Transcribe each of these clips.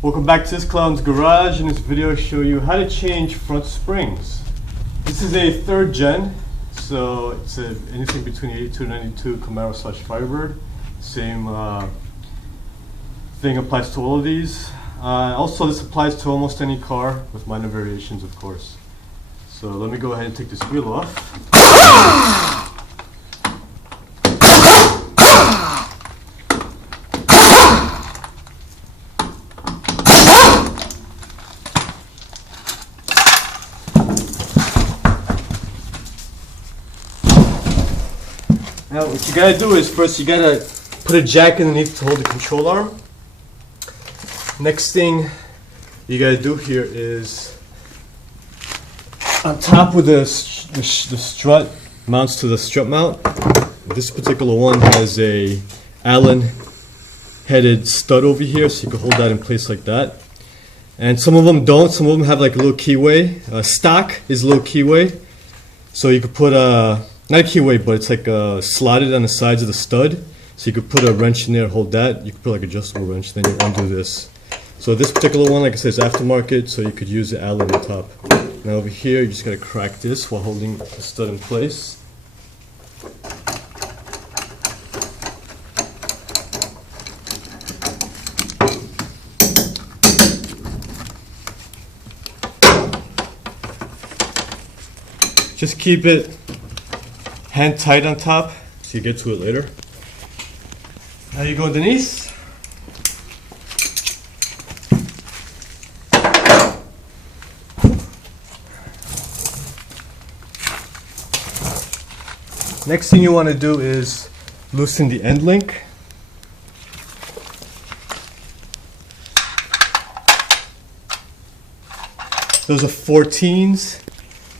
Welcome back to this clown's garage. In this video, I'll show you how to change front springs. This is a third gen, so it's anything between 82 and 92 Camaro / Firebird. Same thing applies to all of these. Also, this applies to almost any car with minor variations, of course. So let me go ahead and take this wheel off. Now what you gotta do is first you gotta put a jack underneath to hold the control arm. Next thing you gotta do here is on top where the strut mounts to the strut mount. This particular one has a Allen headed stud over here, so you can hold that in place like that. And some of them don't. Some of them have like a little keyway. Stock is a little keyway, so you could put a not a keyway, but it's like slotted on the sides of the stud. So you could put a wrench in there, hold that. You could put like adjustable wrench, then you undo this. So this particular one, like I said, is aftermarket, so you could use the Allen on top. Now over here, you just gotta crack this while holding the stud in place. Just keep it hand tight on top, so you get to it later. How you going, Denise? Next thing you want to do is loosen the end link. Those are 14s.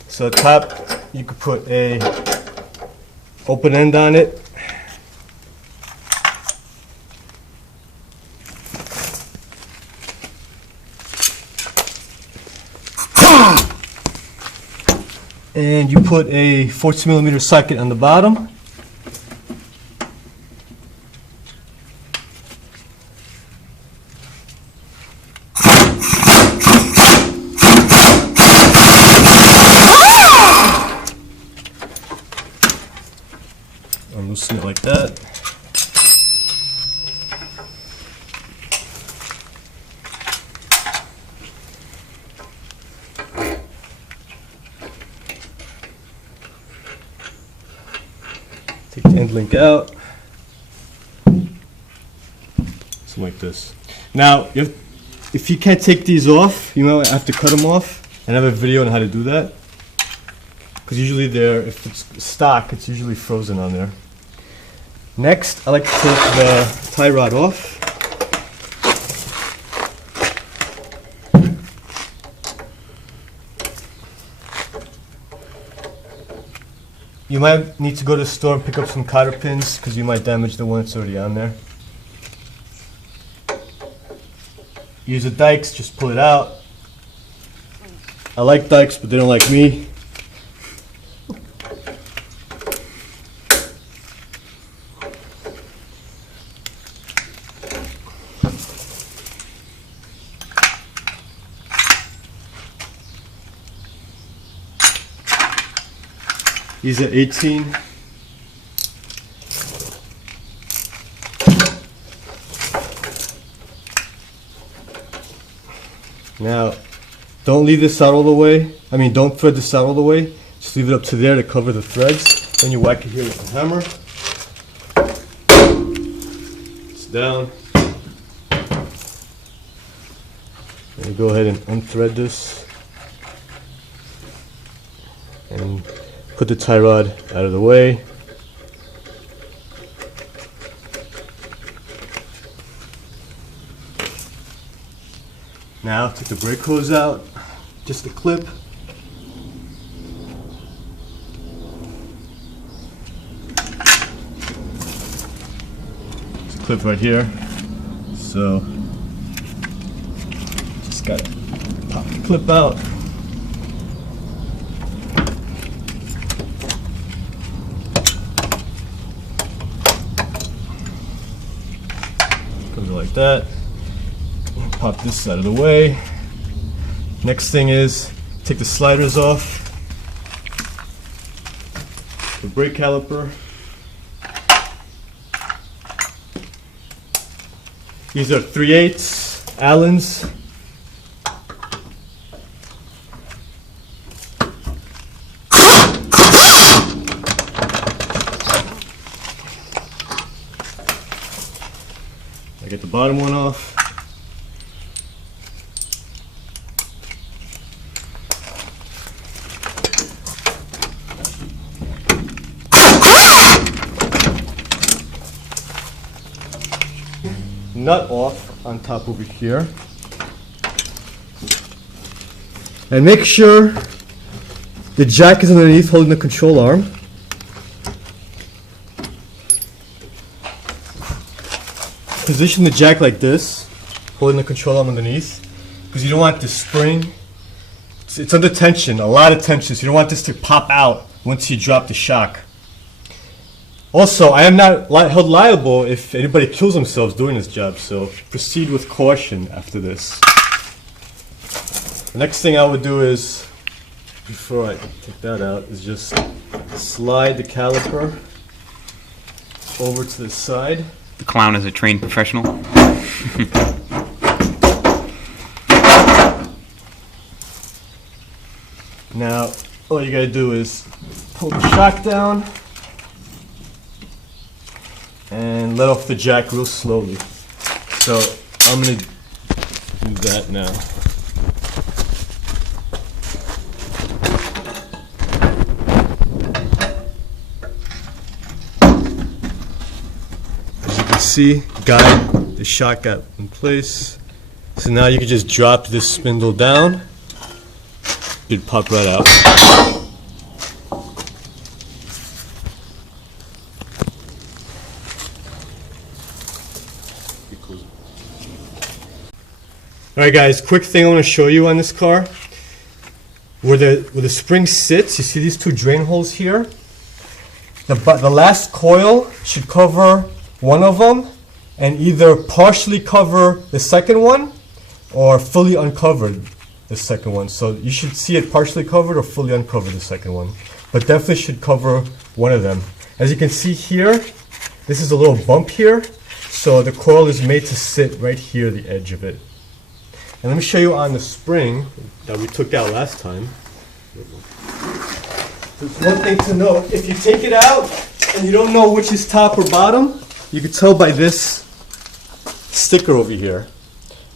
So at top, you could put a open end on it. And you put a 14mm socket on the bottom. Loosen it like that. Take the end link out. Something like this. Now, if you can't take these off, you might have to cut them off, and I have a video on how to do that. Because usually if it's stock, it's usually frozen on there. Next, I like to take the tie rod off. You might need to go to the store and pick up some cotter pins because you might damage the one that's already on there. Use the dikes, just pull it out. I like dikes, but they don't like me. These are 18. Now, don't leave this out all the way. Don't thread this out all the way. Just leave it up to there to cover the threads. Then you whack it here with a hammer. It's down. And you go ahead and unthread this. And put the tie rod out of the way. Now take the brake hose out, just a clip. Just a clip right here. So just gotta pop the clip out. Goes like that. Pop this out of the way. Next thing is take the sliders off. The brake caliper. These are 3/8 Allens. I get the bottom one off. Nut off on top over here. And make sure the jack is underneath holding the control arm. Position the jack like this, holding the control arm underneath, because you don't want the spring, it's under tension, a lot of tension, so you don't want this to pop out once you drop the shock. Also, I am not held liable if anybody kills themselves doing this job, so proceed with caution after this. The next thing I would do is, before I take that out, is just slide the caliper over to the side. The clown is a trained professional. Now, all you gotta do is pull the shock down and let off the jack real slowly. So I'm gonna do that now. As you can see, the shock got in place. So now you can just drop this spindle down. It'd pop right out. Alright guys, quick thing I want to show you on this car. Where the spring sits, you see these two drain holes here? The last coil should cover one of them and either partially cover the second one or fully uncovered the second one. So you should see it partially covered or fully uncovered the second one. But definitely should cover one of them. As you can see here, this is a little bump here. So the coil is made to sit right here, the edge of it. And let me show you on the spring that we took out last time. There's one thing to note. If you take it out and you don't know which is top or bottom, you can tell by this sticker over here.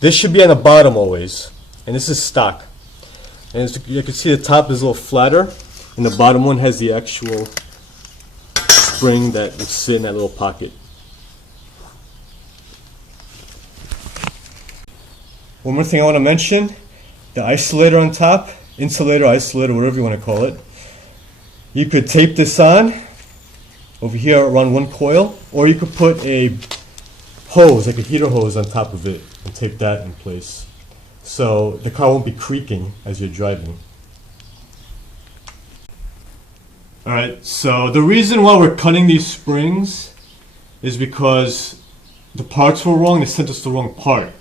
This should be on the bottom always. And this is stock. And as you can see, the top is a little flatter, and the bottom one has the actual spring that would sit in that little pocket. One more thing I want to mention, the isolator on top, insulator, isolator, whatever you want to call it. You could tape this on over here around one coil, or you could put a hose, like a heater hose on top of it, and tape that in place. So the car won't be creaking as you're driving. Alright, so the reason why we're cutting these springs is because the parts were wrong, they sent us the wrong part.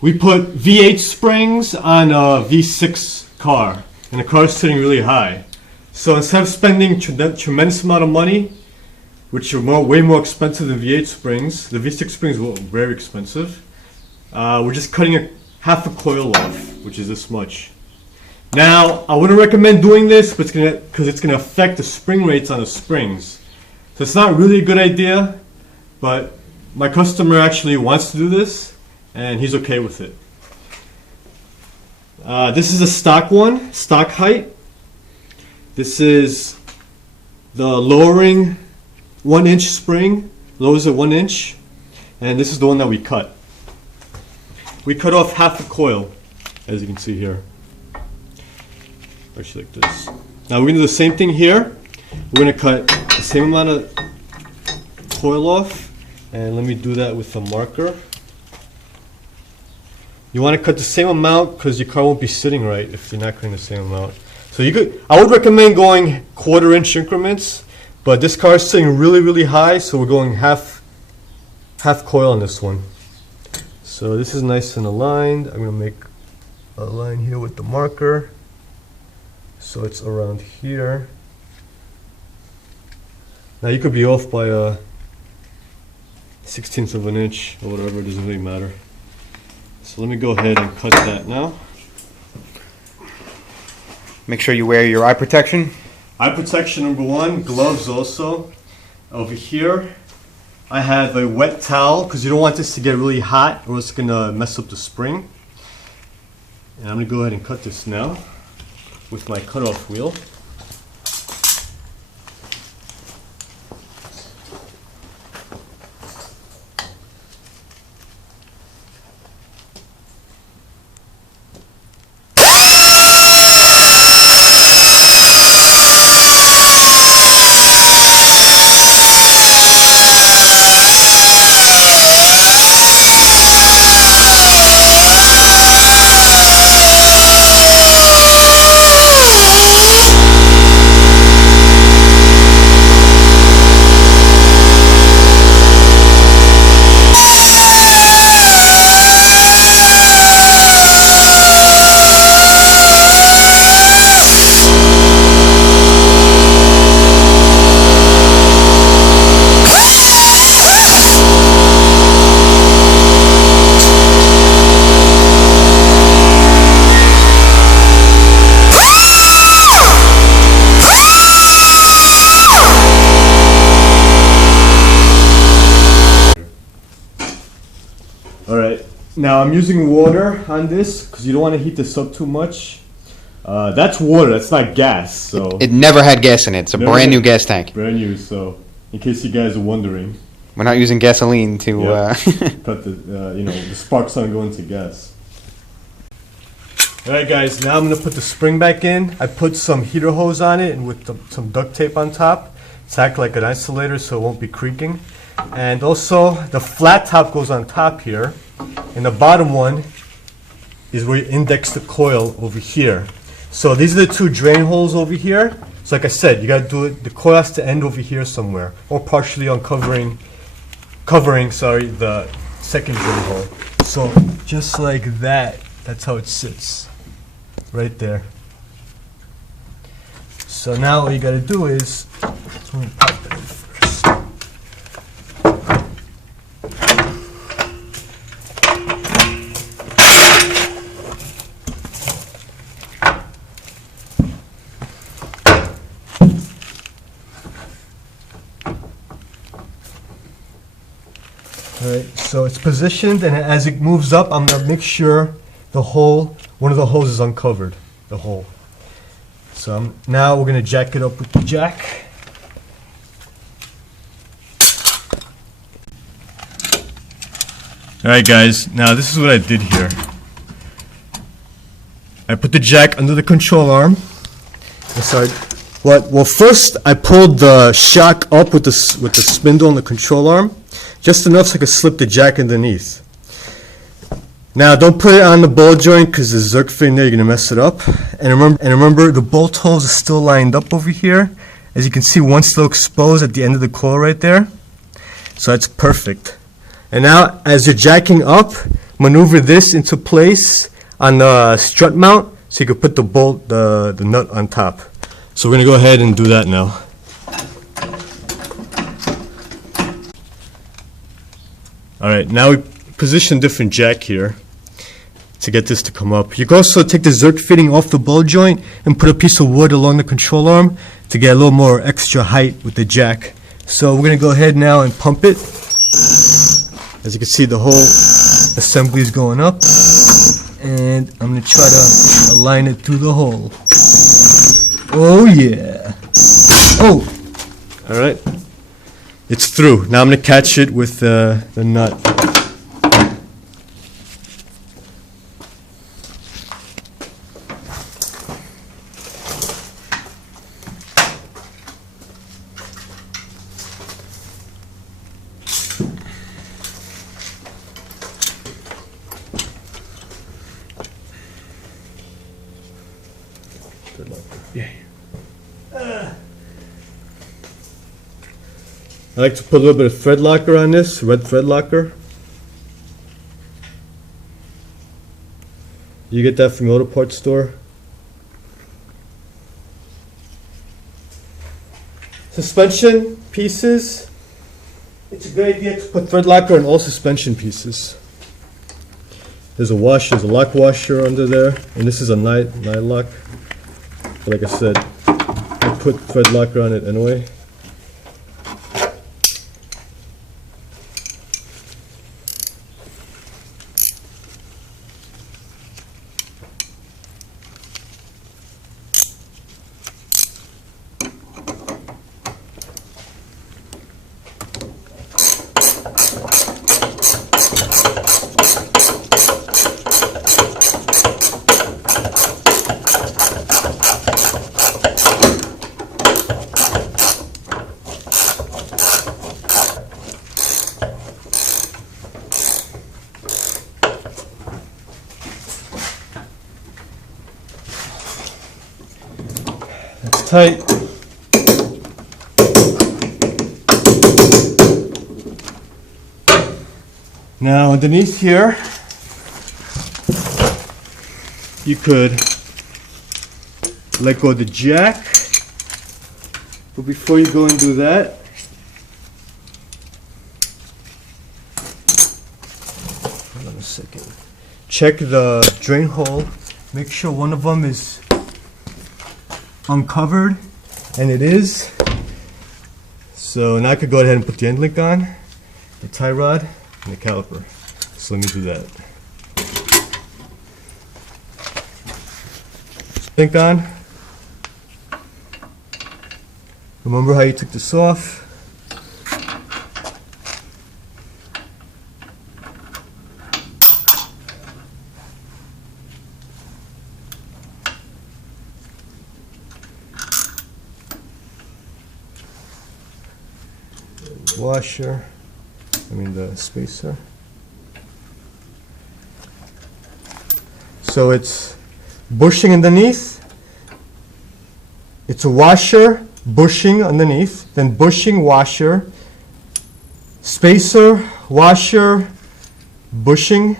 We put V8 springs on a V6 car, and the car is sitting really high. So instead of spending tremendous amount of money, which are way more expensive than V8 springs, the V6 springs were very expensive, we're just cutting half a coil off, which is this much. Now, I wouldn't recommend doing this, but because it's going to affect the spring rates on the springs. So it's not really a good idea, but my customer actually wants to do this, and he's okay with it. This is a stock one, stock height. This is the lowering 1-inch spring, lowers it 1 inch, and this is the one that we cut. We cut off half a coil, as you can see here. Actually like this. Now we're going to do the same thing here. We're going to cut the same amount of coil off, and let me do that with a marker. You want to cut the same amount because your car won't be sitting right if you're not cutting the same amount. So I would recommend going 1/4 inch increments, but this car is sitting really, really high, so we're going half coil on this one. So this is nice and aligned. I'm gonna make a line here with the marker. So it's around here. Now you could be off by a 1/16 of an inch or whatever, it doesn't really matter. So let me go ahead and cut that now. Make sure you wear your eye protection. Eye protection number one, gloves also. Over here, I have a wet towel because you don't want this to get really hot or it's gonna mess up the spring. And I'm gonna go ahead and cut this now with my cutoff wheel. Alright, now I'm using water on this because you don't want to heat this up too much. That's water, that's not gas, so... It never had gas in it. It's a Never brand new had- gas tank. Brand new, so in case you guys are wondering, We're not using gasoline to... Yeah. cut the, the sparks aren't going to gas. Alright guys, now I'm going to put the spring back in. I put some heater hose on it and with some duct tape on top to act like an isolator so it won't be creaking. And also the flat top goes on top here and the bottom one is where you index the coil over here. So these are the two drain holes over here. So like I said, you got to do it, the coil has to end over here somewhere or partially covering the second drain hole. So just like that, that's how it sits right there. So now all you got to do is, let me pop that in first. Alright, so it's positioned and as it moves up, I'm going to make sure one of the holes is uncovered, the hole. So now we're going to jack it up with the jack. Alright guys, now this is what I did here. I put the jack under the control arm. Well, first I pulled the shock up with the spindle on the control arm, just enough so I could slip the jack underneath. Now don't put it on the ball joint because there's zerk fin there, you're gonna mess it up. And remember the bolt holes are still lined up over here. As you can see, one's still exposed at the end of the coil right there. So that's perfect. And now as you're jacking up, maneuver this into place on the strut mount so you can put the nut on top. So we're going to go ahead and do that now. Alright, now we position a different jack here to get this to come up. You can also take the zerk fitting off the ball joint and put a piece of wood along the control arm to get a little more extra height with the jack. So we're going to go ahead now and pump it. As you can see, the whole assembly is going up. And I'm going to try to align it through the hole. Oh yeah. Oh! Alright. It's through. Now I'm going to catch it with the nut. Yeah. I like to put a little bit of thread locker on this, red thread locker. You get that from your auto parts store. Suspension pieces. It's a good idea to put thread locker on all suspension pieces. There's a lock washer under there, and this is a night lock. But like I said, I put thread locker on it anyway. Tight. Now underneath here, you could let go of the jack, but before you go and do that, hold on a second. Check the drain hole. Make sure one of them is uncovered, and it is. So now I could go ahead and put the end link on, the tie rod, and the caliper. So let me do that. Link on. Remember how you took this off. Washer, the spacer. So it's bushing underneath, it's a washer, bushing underneath, then bushing, washer, spacer, washer, bushing,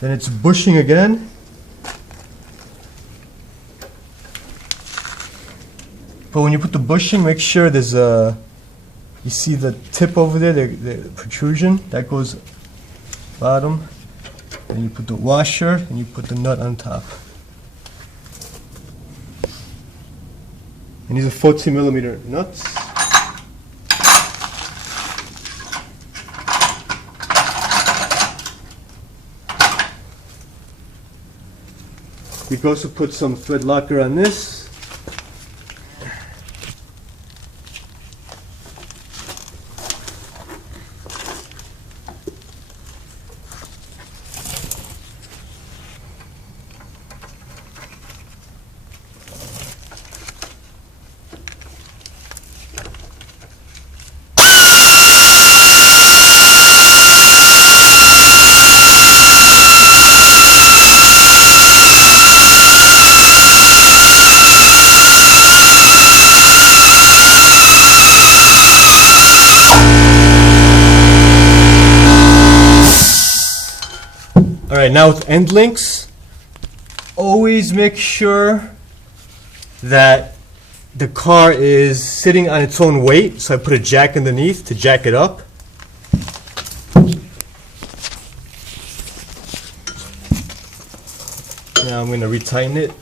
then it's bushing again. But when you put the bushing, make sure there's you see the tip over there, the protrusion, that goes bottom. Then you put the washer, and you put the nut on top. And these are 14mm nuts. You can also put some thread locker on this. Alright, now with end links, always make sure that the car is sitting on its own weight. So I put a jack underneath to jack it up. Now I'm going to retighten it.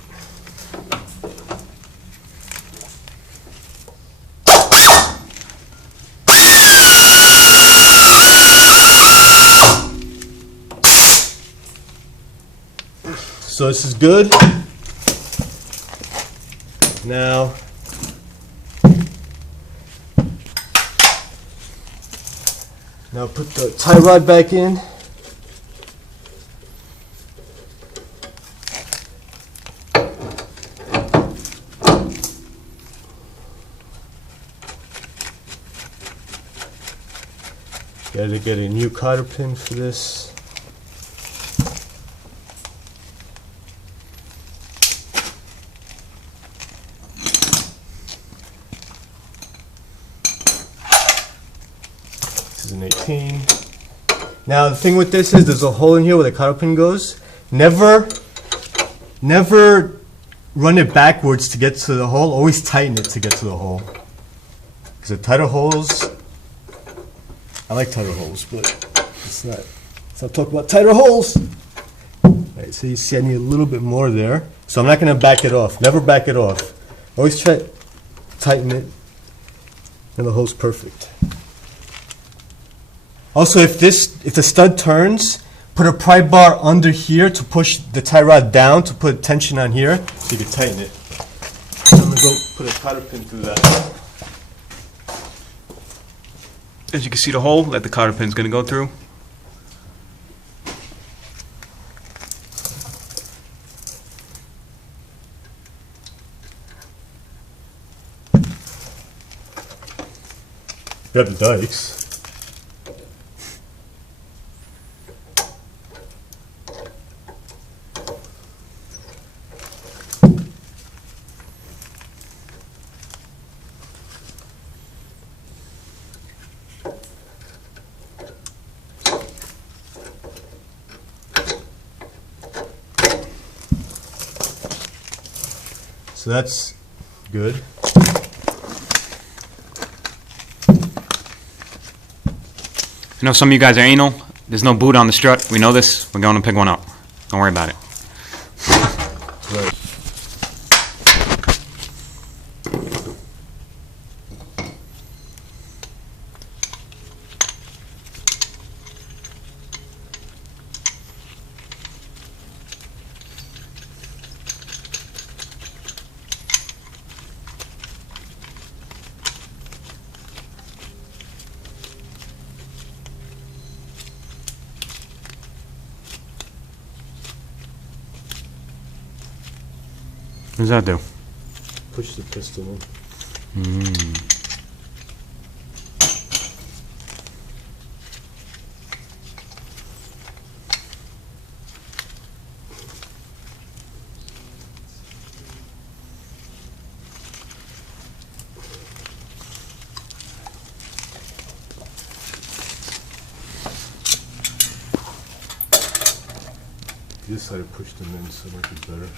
So this is good. Now, put the tie rod back in. Gotta get a new cotter pin for this. This is an 18. Now the thing with this is there's a hole in here where the cotter pin goes. Never run it backwards to get to the hole. Always tighten it to get to the hole. Because the tighter holes, I like tighter holes, but let's not talk about tighter holes. Right, so you see I need a little bit more there. So I'm not going to back it off. Never back it off. Always try to tighten it, and the hole's perfect. Also, if the stud turns, put a pry bar under here to push the tie rod down to put tension on here, so you can tighten it. So I'm going to go put a cotter pin through that. As you can see the hole that the cotter pin is going to go through. Grab the dikes. So that's good. I know some of you guys are anal. There's no boot on the strut. We know this. We're going to pick one up. Don't worry about it. Right. What does that do? Push the piston in. This side I pushed them in, so it might be better.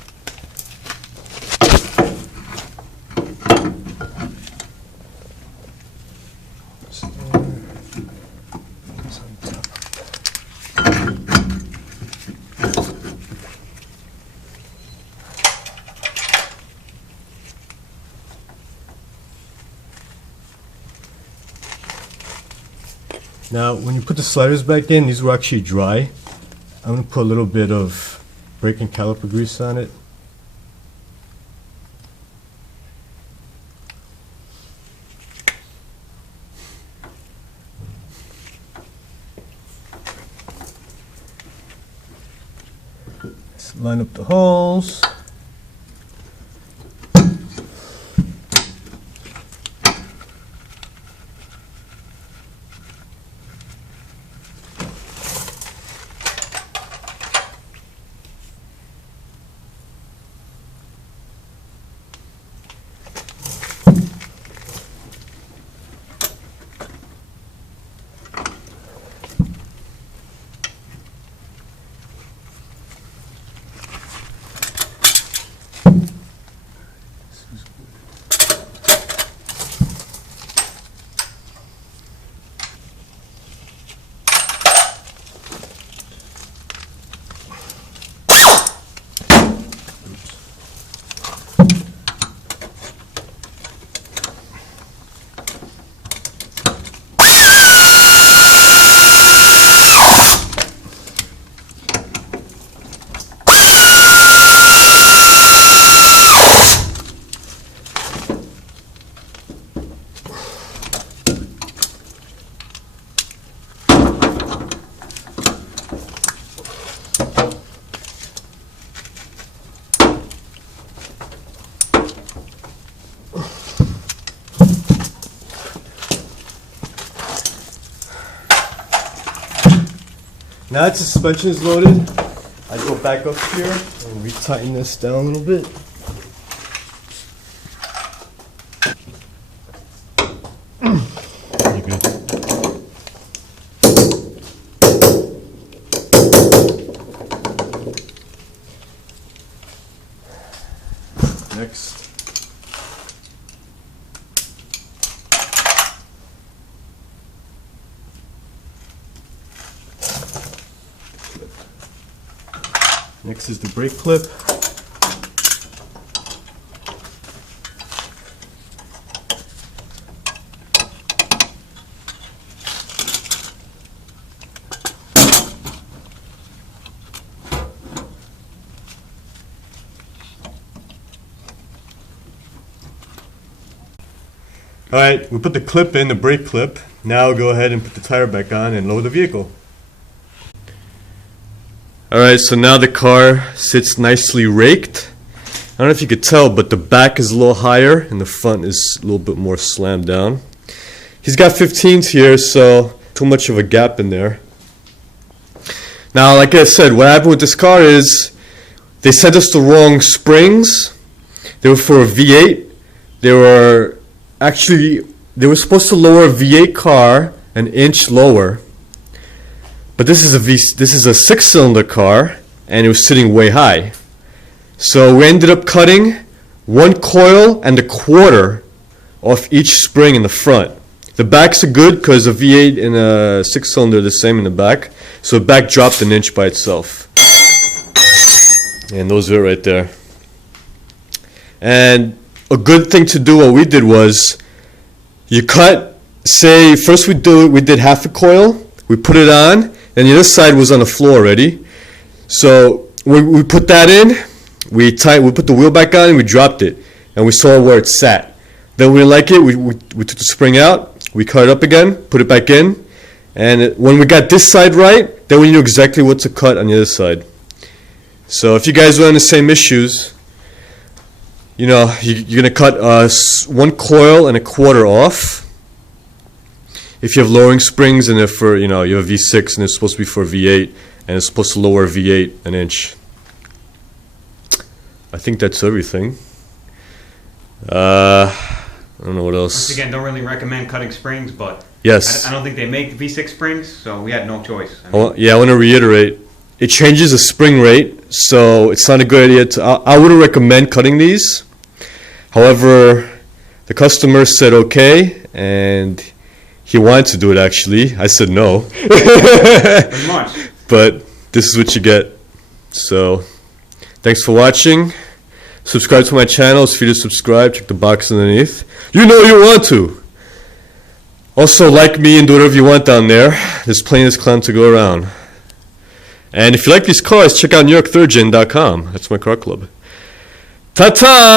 Now, when you put the sliders back in, these were actually dry. I'm going to put a little bit of brake and caliper grease on it. Let's line up the holes. Now that the suspension is loaded, I go back up here and retighten this down a little bit. Pretty good. Next. Next is the brake clip. Alright, we put the clip in, the brake clip. Now go ahead and put the tire back on and load the vehicle. Alright, so now the car sits nicely raked. I don't know if you could tell, but the back is a little higher and the front is a little bit more slammed down. He's got 15s here, so too much of a gap in there. Now, like I said, what happened with this car is they sent us the wrong springs. They were for a V8. They were supposed to lower a V8 car an inch lower. But this is a 6-cylinder car, and it was sitting way high. So we ended up cutting 1 coil and 1/4 off each spring in the front. The backs are good because a V8 and a 6-cylinder are the same in the back. So the back dropped an inch by itself. And those are it right there. And a good thing to do, what we did was, you cut, say, first we did half a coil, we put it on, and the other side was on the floor already. So we put that in, we put the wheel back on, and we dropped it, and we saw where it sat. Then we didn't like it, we took the spring out, we cut it up again, put it back in, and when we got this side right, then we knew exactly what to cut on the other side. So if you guys run the same issues, you know, you're going to cut 1 coil and 1/4 off. If you have lowering springs and if you have a V6 and it's supposed to be for a V8 and it's supposed to lower a V8 an inch. I think that's everything. I don't know what else. Once again, don't really recommend cutting springs, but yes, I don't think they make V6 springs, so we had no choice. I want to reiterate. It changes the spring rate, so it's not a good idea I wouldn't recommend cutting these. However, the customer said okay, and he wanted to do it actually. I said no. Pretty much. But this is what you get. So, thanks for watching. Subscribe to my channel. It's free to subscribe. Check the box underneath. You know you want to. Also, like me and do whatever you want down there. There's plenty of this clown to go around. And if you like these cars, check out NewYork thirdgen.com. That's my car club. Ta-ta!